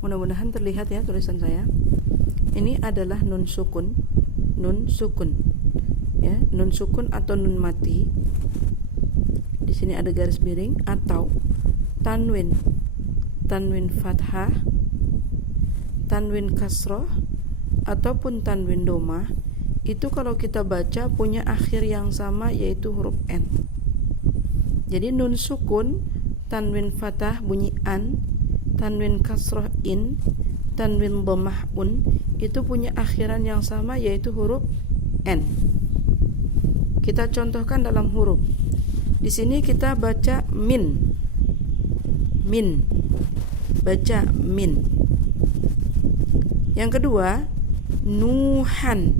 Mudah-mudahan terlihat ya tulisan saya. Ini adalah nun sukun. Nun sukun. Ya, nun sukun atau nun mati. Di sini ada garis miring atau tanwin. Tanwin fathah, tanwin kasroh ataupun tanwin domah. Itu kalau kita baca punya akhir yang sama, yaitu huruf N. Jadi nun sukun, tanwin fathah bunyi an, tanwin kasroh in, tanwin dhammah un, itu punya akhiran yang sama, yaitu huruf N. Kita contohkan dalam huruf. Di sini kita baca min. Min. Baca min. Yang kedua, nuhan.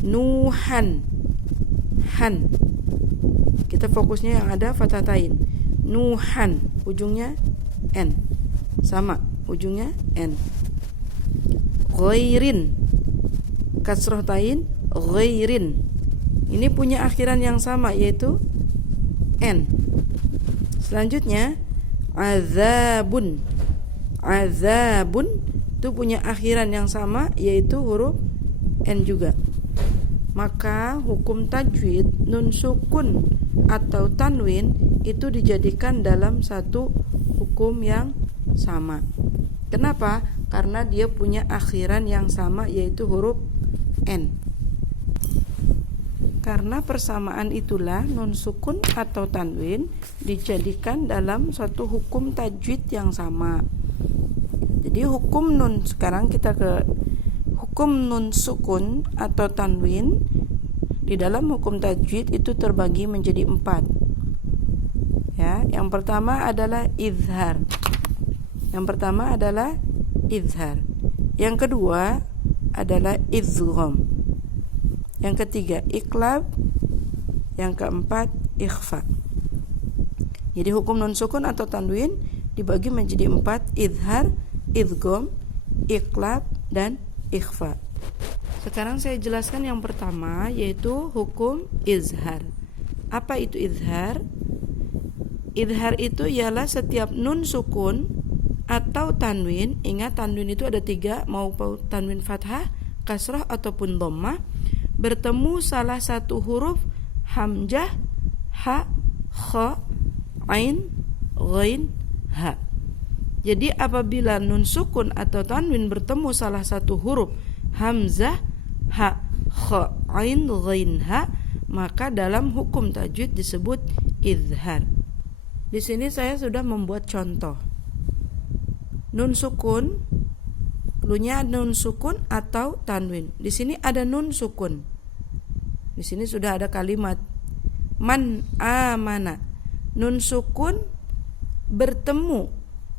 Nuhan. Han. Kita fokusnya yang ada fathatain. Nuhan, ujungnya N. Sama, ujungnya N. Ghairin. Kasroh tain, ghairin. Ini punya akhiran yang sama, yaitu N. Selanjutnya azabun. Azabun itu punya akhiran yang sama, yaitu huruf N juga. Maka hukum tajwid nun sukun atau tanwin itu dijadikan dalam satu hukum yang sama. Kenapa? Karena dia punya akhiran yang sama, yaitu huruf N. Karena persamaan itulah nun sukun atau tanwin dijadikan dalam satu hukum tajwid yang sama. Jadi hukum nun, sekarang kita ke hukum nun sukun atau tanwin. Di dalam hukum tajwid itu terbagi menjadi 4. Ya, yang pertama adalah izhar. Yang pertama adalah izhar. Yang kedua adalah idgham. Yang ketiga iqlab. Yang keempat ikhfa. Jadi hukum nun sukun atau tanwin dibagi menjadi 4: izhar, idgham, iqlab, dan ikhfa. Sekarang saya jelaskan yang pertama, yaitu hukum izhar. Apa itu izhar? Izhar itu ialah setiap nun sukun atau tanwin. Ingat, tanwin itu ada 3, mau tanwin fathah, kasrah ataupun dhammah, bertemu salah satu huruf hamzah, ha, kha, ain, ghain, ha. Jadi apabila nun sukun atau tanwin bertemu salah satu huruf hamzah, ha, kha, ain, ghain, ha, maka dalam hukum tajwid disebut izhar. Di sini saya sudah membuat contoh. Nun sukun, dulunya nun sukun atau tanwin. Di sini ada nun sukun. Di sini sudah ada kalimat man amana. Nun sukun bertemu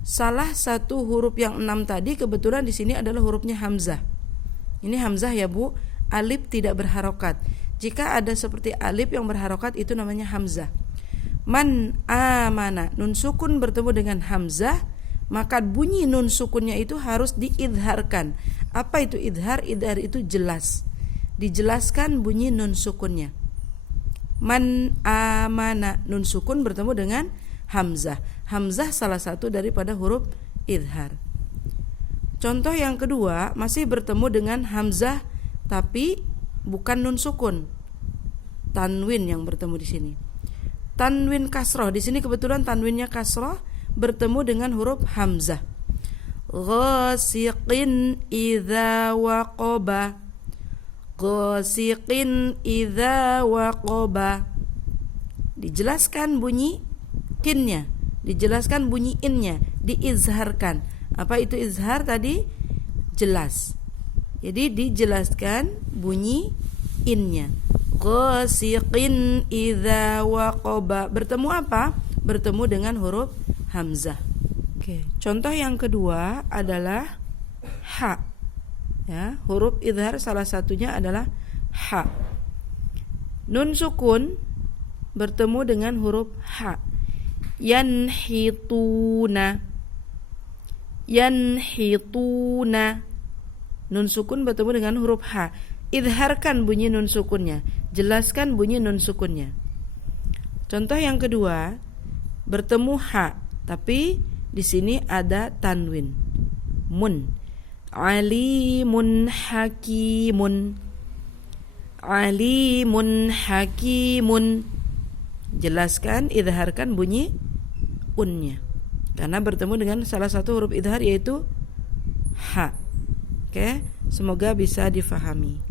salah satu huruf yang 6 tadi, kebetulan di sini adalah hurufnya hamzah. Ini hamzah ya Bu, alif tidak berharokat. Jika ada seperti alif yang berharokat, itu namanya hamzah. Man amana, nun sukun bertemu dengan hamzah, maka bunyi nun sukunnya itu harus diidharkan. Apa itu idhar? Idhar itu jelas, dijelaskan bunyi nun sukunnya. Man amana, nun sukun bertemu dengan hamzah. Hamzah salah satu daripada huruf idhar. Contoh yang kedua masih bertemu dengan hamzah tapi bukan nun sukun. Tanwin yang bertemu di sini. Tanwin kasroh, di sini kebetulan tanwinnya kasroh bertemu dengan huruf hamzah. Ghasiqin idza waqaba. Ghasiqin idza waqaba. Dijelaskan bunyi kinnya, dijelaskan bunyi innya, diizharkan. Apa itu izhar tadi? Jelas. Jadi dijelaskan bunyi innya. Ghasiqin idza waqaba. Bertemu apa? Bertemu dengan huruf hamzah. Oke, contoh yang kedua adalah ha. Ya, huruf izhar salah satunya adalah ha. Nun sukun bertemu dengan huruf ha. Yanhituna. Yanhituna. Nun sukun bertemu dengan huruf ha. Idharkan bunyi nun sukunnya, jelaskan bunyi nun sukunnya. Contoh yang kedua, bertemu ha, tapi di sini ada tanwin. mun. Alimun hakimun. Alimun hakimun. Jelaskan, idharkan bunyi unnya, karena bertemu dengan salah satu huruf idhar yaitu ha. Oke, semoga bisa difahami.